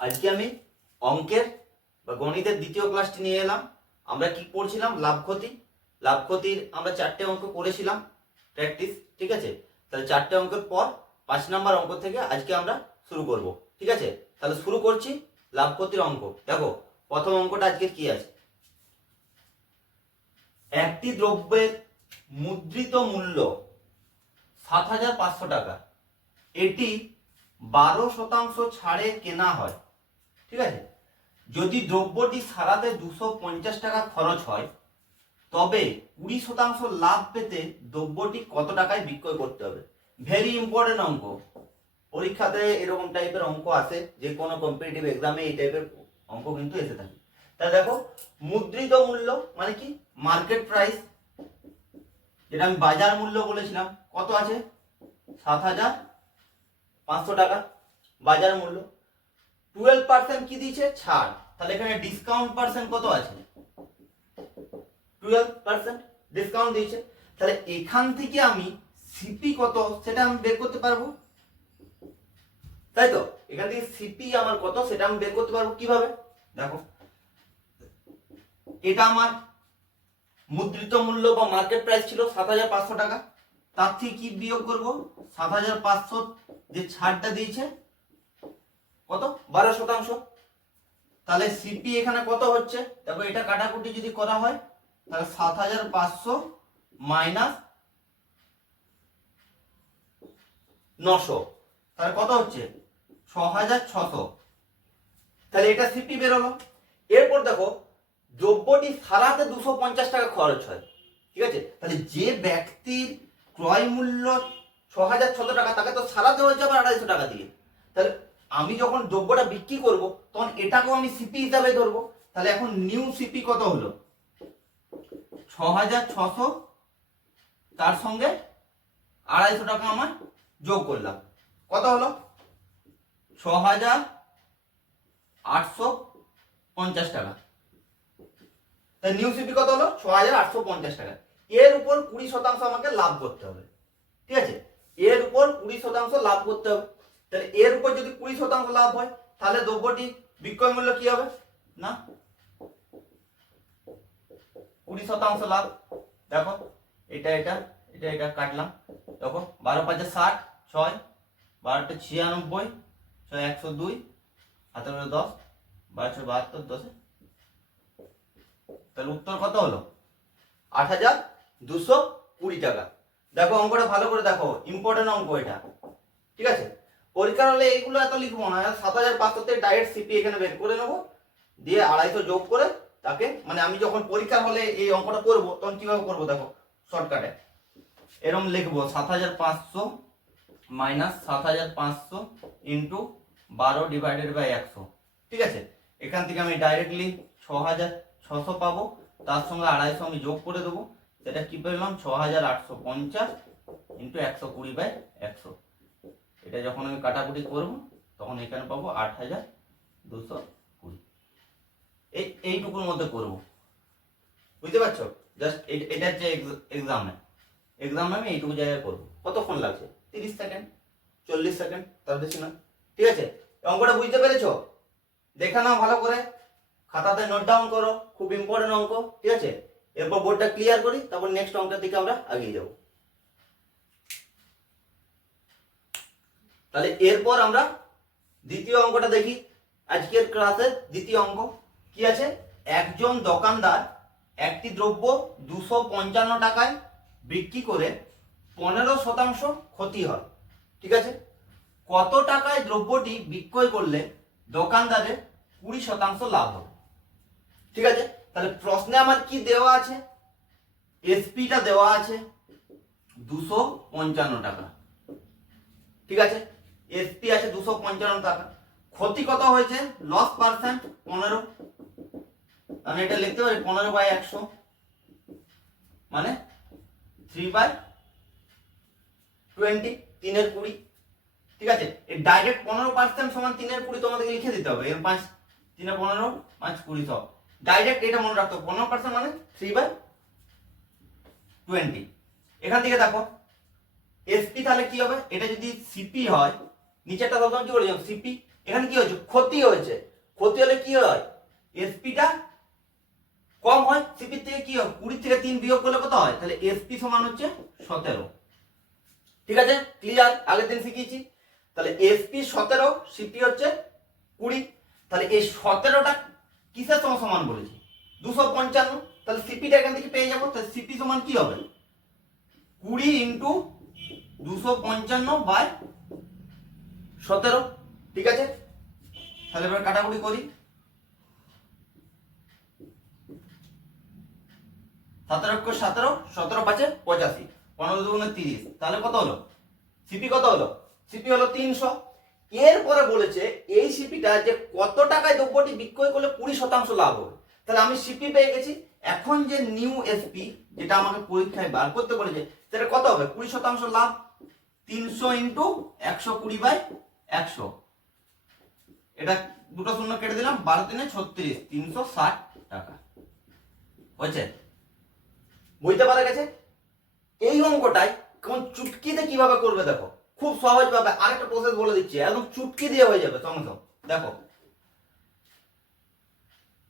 আজকে আমি অঙ্কের বা গণিতের দ্বিতীয় ক্লাসটি নিয়ে এলাম। আমরা কি পড়ছিলাম? লাভ ক্ষতি। লাভ ক্ষতির আমরা 4টে অঙ্ক করেছিলাম প্র্যাকটিস, ঠিক আছে? তাহলে 4টে অঙ্কের পর 5 নাম্বার অঙ্ক থেকে আজকে আমরা শুরু করব, ঠিক আছে? তাহলে শুরু করছি লাভ ক্ষতির অঙ্ক। দেখো প্রথম অঙ্কটা আজকে কি আছে। একটি দ্রব্যের মুদ্রিত মূল্য 7,500 টাকা, এটি 12% ছাড়ে কেনা হয়, ঠিক আছে? যদি দ্রব্যটি সারাতে 250 টাকা খরচ হয়, তবে 20% লাভ পেতে দ্রব্যটি কত টাকায় বিক্রয় করতে হবে? ভেরি ইম্পর্টেন্ট অঙ্ক। পরীক্ষাতে এরকম টাইপের অঙ্ক আসে, যে কোনো কম্পিটিটিভ এক্সামে এই টাইপের অঙ্ক কিন্তু এসে থাকে। তা দেখো, মুদ্রিত মূল্য মানে কি? মার্কেট প্রাইস, যেটা আমি বাজার মূল্য বলেছিলাম, কত আছে? 7,500 টাকা বাজার মূল্য। 12% কি দিয়েছে? ছাড়। তাহলে এখানে ডিসকাউন্ট পার্সেন্ট কত আছে? 12% ডিসকাউন্ট দিয়েছে। তাহলে এখান থেকে আমি সিপি কত সেটা আমি বের করতে পারবো, তাই তো? এখান থেকে সিপি আমার কত সেটা আমি বের করতে পারবো কিভাবে? দেখো, এটা আমার মুদ্রিত মূল্য বা মার্কেট প্রাইস ছিল 7,500 টাকা। তার থেকে কি বিয়োগ করব? 7,500 যে ছাড়টা দিয়েছে কত? 12%। তাহলে সিপি এখানে কত হচ্ছে? দেখো, এটা কাটাকুটি যদি করা হয় তাহলে 7,500 মাইনাস 900, তাহলে কত হচ্ছে? 6,600। তাহলে এটা সিপি বেরোলো। এরপর দেখো, দ্রব্যটি সারাতে 250 টাকা খরচ হয়, ঠিক আছে? তাহলে যে ব্যক্তির ক্রয় মূল্য 6,600 টাকা, তাকে তো সারাতে হয়ে যাবে 250 টাকা দিয়ে। তাহলে আমি যখন দ্রব্যটা বিক্রি করব তখন এটাকেও আমি সিপি হিসাবে ধরবো। তাহলে এখন নিউ সিপি কত হলো? 6,600, তার সঙ্গে 250 টাকা আমার যোগ করলাম, কত হলো? 6,850 টাকা। তাই নিউ সিপি কত হলো? 6,850 টাকা। এর উপর 20% আমাকে লাভ করতে হবে, ঠিক আছে? এর উপর 20% লাভ করতে হবে। তাহলে এর উপর যদি 20% লাভ হয়, তাহলে দ্রব্যটি বিক্রয় মূল্য কি হবে? না, 20% লাভ। দেখো, এটা এটা এটা এটা কাটলাম। দেখো, 12 × 5 = 60, 6 12 × 96, 6 102, 7 × 10, 12 × 72, 10। তাহলে উত্তর কত হলো? 8,220 টাকা। দেখো অঙ্কটা ভালো করে দেখো, ইম্পর্টেন্ট অঙ্ক এটা, ঠিক আছে? পরীক্ষার হলে এইগুলো এত লিখবো না। 7,500 তে ডাইরেক্ট সিপি এখানে বের করে নেবো, দিয়ে 250 যোগ করে তাকে, মানে আমি যখন পরীক্ষার হলে এই অঙ্কটা করবো তখন কিভাবে করবো দেখো, শর্টকাটে এরকম লিখবো, 7,500 মাইনাস 7,500 ইন্টু 12 ডিভাইডেড বাই 100, ঠিক আছে? এখান থেকে আমি ডাইরেক্টলি 6,600 পাবো, তার সঙ্গে 250 আমি যোগ করে দেবো। সেটা কি পেলাম? 6,850 ইন্টু 120/100। এটা যখন আমি কাটাকুটি করবো তখন এখানে পাবো 8,220। এইটুকুর মধ্যে করবো, বুঝতে পারছো? জাস্ট এটা হচ্ছে এক্সামে আমি এইটুকু জায়গায় করবো। কতক্ষণ লাগছে? 30 সেকেন্ড, 40 সেকেন্ড, তার বেশি না, ঠিক আছে? অঙ্কটা বুঝতে পেরেছো? দেখে নাও ভালো করে, খাতাতে নোট ডাউন করো, খুব ইম্পর্টেন্ট অঙ্ক, ঠিক আছে? এরপর বোর্ডটা ক্লিয়ার করি, তারপর নেক্সট অঙ্কের দিকে আমরা এগিয়ে যাব। তাহলে এরপর আমরা দ্বিতীয় অঙ্কটা দেখি। আজকের ক্লাসের দ্বিতীয় অঙ্ক কি আছে? একজন দোকানদার একটি দ্রব্য 255 টাকায় বিক্রি করে 15% ক্ষতি হয়, ঠিক আছে? কত টাকায় দ্রব্যটি বিক্রয় করলে দোকানদারের 20% লাভ হবে, ঠিক আছে? তাহলে প্রশ্নে আমার কি দেওয়া আছে? এসপিটা দেওয়া আছে 255 টাকা, ঠিক আছে? এসপি আছে 255 টাকা। ক্ষতি কত হয়েছে? Loss percent 15। আমি এটা লিখতে পারি 15/100, মানে 3/20, 3/20, ঠিক আছে? এই ডাইরেক্ট 15% সমান 3/20 তোমাদেরকে লিখে দিতে হবে। এর 5 3 15 5 20 সব ডাইরেক্ট এটা মনে রাখতে হবে। 15% মানে 3/20। এখান থেকে দেখো এসপি তাহলে কি হবে? এটা যদি সিপি হয়, নিচেরটা ধরলাম কি বলেছিলাম? সিপি, এখানে কি হয়েছে, ক্ষতি হয়েছে। ক্ষতি হলে কি হয়, এসপিটা কম হয়, সিপি থেকে কি হয় 20 থেকে 3 বিয়োগ করলে কত হয়, তাহলে এসপি সমান হচ্ছে 17। ঠিক আছে, ক্লিয়ার, আগের দিন শিখিয়েছি। তাহলে এসপি 17, সিপি হচ্ছে 20। তাহলে এই 17টা কিসের সমান সমান বলেছি, 255। তাহলে সিপিটা এখান থেকে পেয়ে যাবো। তাহলে সিপি সমান কি হবে, 20 ইন্টু 255/17। ঠিক আছে, তাহলে এবার কাটাকুটি করি। 17 × 17, 17 5 85, 15 × 2 = 30। তাহলে কত হলো, সিপি কত হলো, সিপি হলো 300। এরপরে বলেছে এই সিপিটা যে কত টাকায় দ্রব্যটি বিক্রয় করলে 20% লাভ হবে। তাহলে আমি সিপি পেয়ে গেছি। এখন যে নিউ এসপি যেটা আমাকে পরীক্ষায় বার করতে বলেছে সেটা কত হবে, 20% লাভ। 300 ইন্টু 120/100, এটা দুটো শূন্য কেটে দিলাম, 12 × 3 = 36, 360 টাকা হয়েছে। বুঝতে পারা গেছে। এই অঙ্কটাই কোন চুটকিতে কিভাবে করবে দেখো, খুব সহজ ভাবে। আরেকটা প্রসেস বলে দিচ্ছি, একদম চুটকি দিয়ে হয়ে যাবে সঙ্গে সঙ্গে। দেখো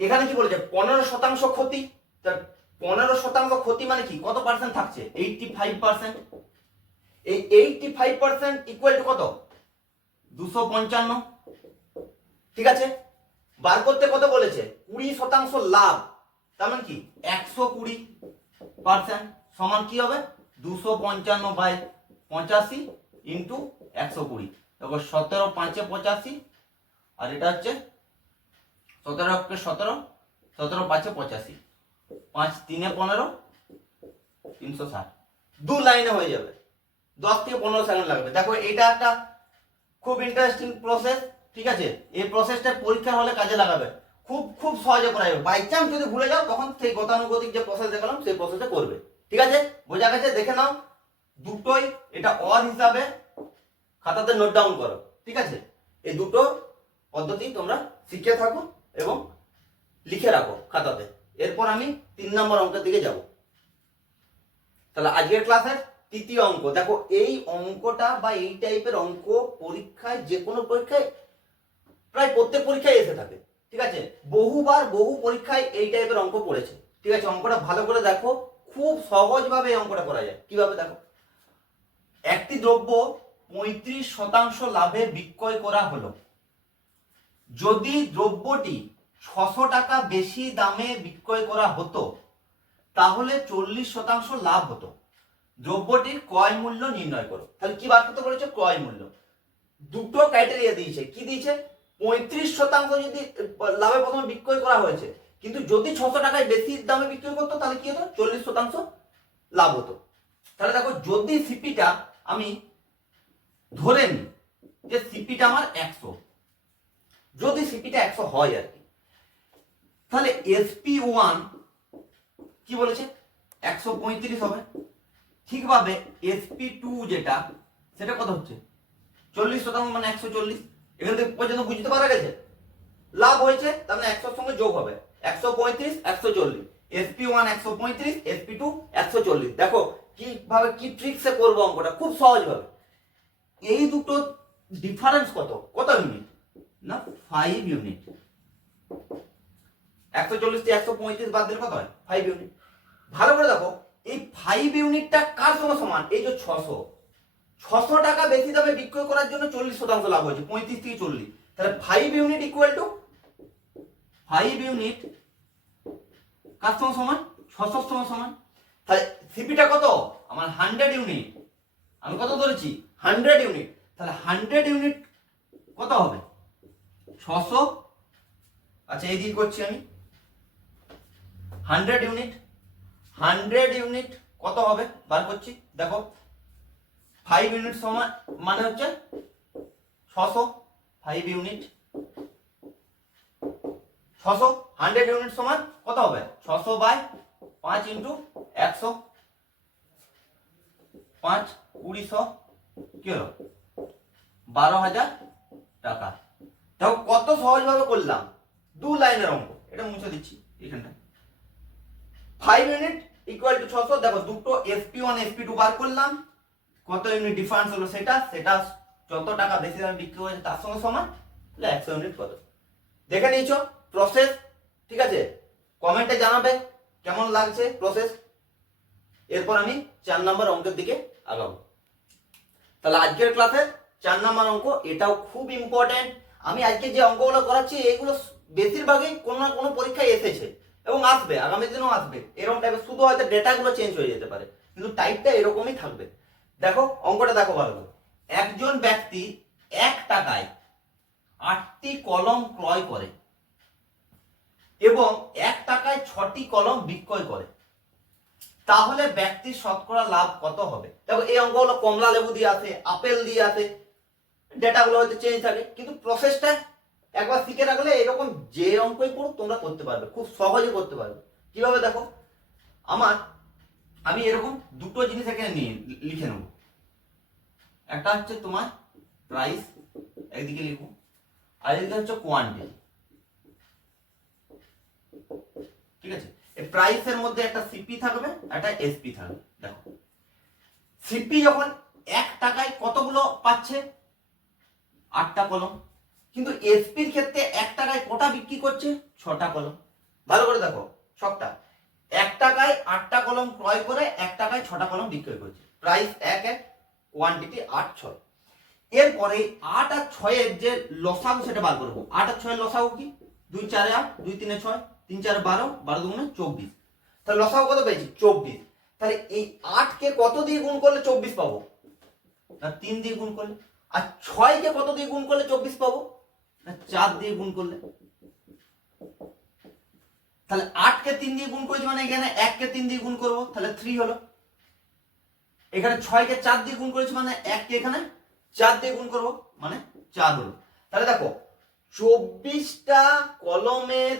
এখানে কি বলেছে, 15% ক্ষতি। 15% ক্ষতি মানে কি, কত পার্সেন্ট থাকছে, 85%। এই 85% ইকুয়াল টু কত, 255। ঠিক আছে, বার করতে কত বলেছে, 20% লাভ, তার মানে কি 120% সমান কি হবে, 255/85 ইন্টু 120। দেখো 17 5 85, আর এটা হচ্ছে 17 × 17, 17 5 85, 5 3 15, 360। দু লাইনে হয়ে যাবে, 10 থেকে 15 সেকেন্ড লাগবে। দেখো এটা একটা খুব ইন্টারেস্টিং প্রসেস। ঠিক আছে, এই প্রসেসটা পরীক্ষা হলে কাজে লাগাবে, খুব খুব সহজে করা যাবে। বাই চান্স যদি ভুলে যাও তখন সেই গতানুগতিক যে প্রসেস দেখালাম সেই প্রসেসে করবে। ঠিক আছে, বোঝা গেছে, দেখে নাও দুটোই। এটা অর হিসাবে খাতাতে নোট ডাউন করো। ঠিক আছে, এই দুটো পদ্ধতি তোমরা শিখে থাকো এবং লিখে রাখো খাতাতে। এরপর আমি 3 নম্বর অঙ্কের দিকে যাব। তাহলে আজকের ক্লাসের তৃতীয় অঙ্ক। দেখো এই অঙ্কটা বা এই টাইপের অঙ্ক পরীক্ষায়, যে কোনো পরীক্ষায়, প্রায় প্রত্যেক পরীক্ষায় এসে থাকে। ঠিক আছে, বহুবার বহু পরীক্ষায় এই টাইপের অঙ্ক পড়েছে। ঠিক আছে, অঙ্কটা ভালো করে দেখো, খুব সহজভাবে এই অঙ্কটা করা যায়। কিভাবে দেখো, একটি দ্রব্য 35% লাভে বিক্রয় করা হলো। যদি দ্রব্যটি 600 টাকা বেশি দামে বিক্রয় করা হতো তাহলে 40% লাভ হতো। দ্রব্যটির ক্রয় মূল্য নির্ণয় করো। তাহলে কি বার করতে বলেছে, ক্রয় মূল্য। দুটো ক্রাইটেরিয়া দিয়েছে, কি দিয়েছে, 35% যদি লাভে প্রথমে বিক্রয় করা হয়েছে, কিন্তু যদি 600 টাকায় বেশি দামে বিক্রয় করতো তাহলে কি হতো, 40% লাভ হতো। তাহলে দেখো যদি সিপিটা আমি ধরে নিই যে সিপিটা আমার 100, যদি সিপিটা 100 হয় আর কি, তাহলে SP1 কি বলেছে, 135 হবে। ঠিকভাবে SP2 যেটা, সেটা কত হচ্ছে, 40%, মানে 140। এখান থেকে পর্যন্ত বুঝতে পারা গেছে, লাভ হয়েছে, তার মানে 100 সঙ্গে যোগ হবে, 135 140। SP1 135, SP2 140। দেখো কিভাবে, কি ট্রিক্সে করবো অঙ্কটা, খুব সহজ ভাবে। এই দুটো ডিফারেন্স কত, কত ইউনিট না, 5 ইউনিট। 140 থেকে 135 বাদ দিলে কত হয়, 5 ইউনিট। ভালো করে দেখো, এই 5 ইউনিটটা কার সঙ্গে সমান, এই যে 600 টাকা বেশি দামে বিক্রয় করার জন্য 40% লাভ হয়েছে, 35 থেকে 40। তাহলে 5 ইউনিট ইকুয়াল টু 5 ইউনিট কার সঙ্গে সমান, 600 সঙ্গে সমান। তাহলে সিপিটা কত আমার, 100 ইউনিট। আমি কত ধরেছি, 100 ইউনিট। তাহলে 100 ইউনিট কত হবে, 600। আচ্ছা এই দিকে করছি আমি, 100 ইউনিট, 100 ইউনিট কত হবে বার করছি। দেখো 5 ইউনিট সমান মানে হচ্ছে 600, 5 ইউনিট 600, 100 ইউনিট সমান কত হবে, 600/5 ইন্টু 100, 5 20 কি হলো, 12,000 টাকা। দেখো কত সহজ ভাবে করলাম, 2 লাইনের অঙ্ক। এটা মুছে দিচ্ছি এখানটা। 5 ইউনিট ইকুয়াল টু 600। দেখো দুটো SP1 SP2 বার করলাম, কত ইউনিট ডিফারেন্স হলো সেটা যত টাকা বেশি দামে বিক্রি হয়েছে তার সঙ্গে সমান। তাহলে 100 ইউনিট কত দেখে নিয়েছো প্রসেস। ঠিক আছে, কমেন্টে জানাবে কেমন লাগছে প্রসেস। এরপর আমি 4 নম্বর অঙ্কের দিকে আগাবো। তাহলে আজকের ক্লাসে 4 নম্বর অঙ্ক, এটাও খুব ইম্পর্টেন্ট। আমি আজকে যে অঙ্কগুলো করাচ্ছি এগুলো বেশিরভাগই কোনো না কোনো পরীক্ষায় এসেছে এবং আসবে, আগামী দিনেও আসবে এরকম টাইপের, শুধু হয়তো ডেটাগুলো চেঞ্জ হয়ে যেতে পারে কিন্তু টাইপটা এরকমই থাকবে। দেখো অঙ্কটা দেখো ভালো করে। একজন ব্যক্তি 1 টাকায় 8টি কলম ক্রয় করে এবং 1 টাকায় 6টি কলম বিক্রয় করে, তাহলে ব্যক্তির শতকরা লাভ কত হবে? দেখো এই অঙ্কগুলো কমলা লেবু দিয়ে আছে, আপেল দিয়ে আছে, ডেটাগুলো হয়তো চেঞ্জ থাকে কিন্তু প্রসেসটা একবার শিখে রাখলে এরকম যে অঙ্কই পড়ো তোমরা করতে পারবে, খুব সহজে করতে পারবে। কিভাবে দেখো, আমি এরকম দুটো জিনিস এখানে নিয়ে লিখে নেব। একটা হচ্ছে তোমার প্রাইস একদিকে লিখবো, আর এদিকে হচ্ছে কোয়ান্টিটি। ঠিক আছে, এই প্রাইসের মধ্যে একটা সিপি থাকবে, একটা এসপি থাকবে। দেখো সিপি যখন 1 টাকায় কতগুলো পাচ্ছে? 8টা কলম, কিন্তু এসপির ক্ষেত্রে 1 টাকায় কটা বিক্রি করছে? 6টা কলম। ভালো করে দেখো সবটা, 1 টাকায় 8টা কলম ক্রয় করে 1 টাকায় 6টা কলম বিক্রয় করছে। Price 1 quantity 8 6। এরপরে 8 আর 6 এর যে লসাগু সেটা বার করবো। 8 আর 6 এর লসাগু কি? 2 4 8, 2 3 6, 3 4 12, 12 2 24। তাহলে লসাগু কত পেয়েছি? 24। তাহলে এই 8 কে কত দিয়ে গুণ করলে 24 পাবো? না 3 দিয়ে গুণ করলে। আর 6 কে কত দিয়ে গুণ করলে 24 পাবো? না 4 দিয়ে গুণ করলে। তাহলে 8 কে 3 দিয়ে গুণ করেছি মানে এখানে 1 কে 3 দিয়ে গুণ করব, তাহলে 3 হলো। এখানে 6 কে 4 দিয়ে গুণ করেছি মানে 1 কে এখানে 4 দিয়ে গুণ করব মানে 4 হলো। তাহলে দেখো 24টা কলমের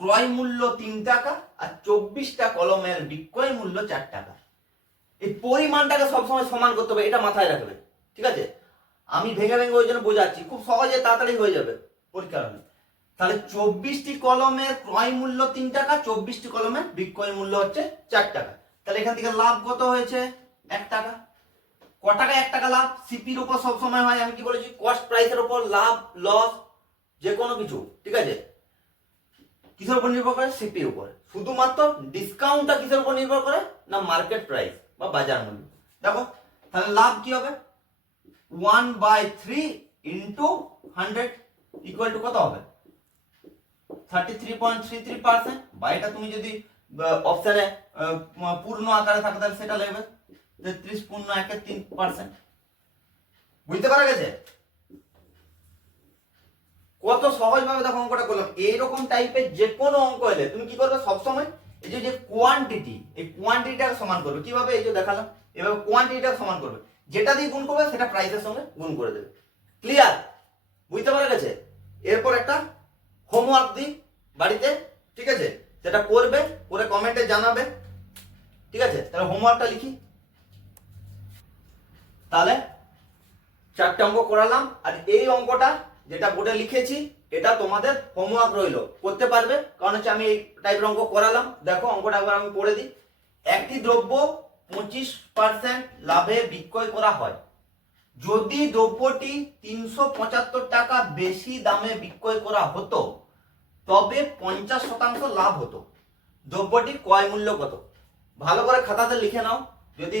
ক্রয় মূল্য 3 টাকা আর 24টা কলমের বিক্রয় মূল্য 4 টাকা। এই পরিমাণটাকে সবসময় সমান করতে হবে, এটা মাথায় রাখবে। ঠিক আছে, আমি ভেঙে ভেঙে ওই জন্য বোঝাচ্ছি, খুব সহজে তাড়াতাড়ি হয়ে যাবে পরীক্ষার হলে। তাহলে 24টি কলমের ক্রয় মূল্য 3 টাকা, 24টি কলমের বিক্রয় মূল্য হচ্ছে 4 টাকা। তাহলে এখান থেকে লাভ কত হয়েছে? 1 টাকা। ক টাকা 1 টাকা লাভ? সিপির উপর সবসময় হয়, আমি কি বলেছি, কস্ট প্রাইসের উপর লাভ লস যে কোনো কিছু। ঠিক আছে, কিসের উপর নির্ভর করে? সিপির উপর। শুধুমাত্র ডিসকাউন্টটা কিসের উপর নির্ভর করে? না মার্কেট প্রাইস বা বাজার মূল্য। দেখো তাহলে লাভ কি হবে? 1/3 ইন্টু 100 ইকুয়াল টু কত হবে? 33.33%। বা এটা তুমি যদি অপশনে পূর্ণ আকারে থাকে তাহলে সেটা লিখবে 33 পূর্ণ 1 এর 3%। বুঝতে পারা গেছে কত সহজ ভাবে দেখো অঙ্কটা করলাম। এইরকম টাইপের যে কোনো অঙ্ক এলে তুমি কি করবে? সবসময় এই যে কোয়ান্টিটি, এই কোয়ান্টিটিটাকে সমান করবে। কিভাবে? এই যে দেখালাম, এভাবে কোয়ান্টিটিটাকে সমান করবে, যেটা দিয়ে গুণ করবে সেটা প্রাইসের সঙ্গে গুণ করে দেবে। ক্লিয়ার? বুঝতে পারা গেছে? এরপর একটা হোমওয়ার্ক দিই বাড়িতে, ঠিক আছে, সেটা করবে, করে কমেন্টে জানাবে। ঠিক আছে, তাহলে হোমওয়ার্কটা লিখি। তাহলে 4টে অঙ্ক করালাম, আর এই অঙ্কটা যেটা বোর্ডে লিখেছি এটা তোমাদের হোমওয়ার্ক রইলো, করতে পারবে, কারণ হচ্ছে আমি এই টাইপের অঙ্ক করালাম। দেখো অঙ্কটা একবার আমি পড়ে দিই। একটি দ্রব্য 25% লাভে বিক্রয় করা হয়, যদি দ্রব্যটি 375 টাকা বেশি দামে বিক্রয় করা হতো তবে 50% লাভ হতো। দ্রব্যটির ক্রয় মূল্য কত? ভালো করে খাতাতে লিখে নাও। যদি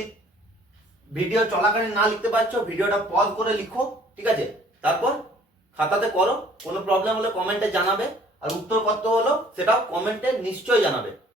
ভিডিও চলাকালীন না লিখতে পারছো ভিডিওটা পজ করে লিখো। ঠিক আছে, তারপর খাতাতে করো। কোনো প্রবলেম হলে কমেন্টে জানাবে, আর উত্তর কত হলো সেটাও কমেন্টে নিশ্চয়ই জানাবে।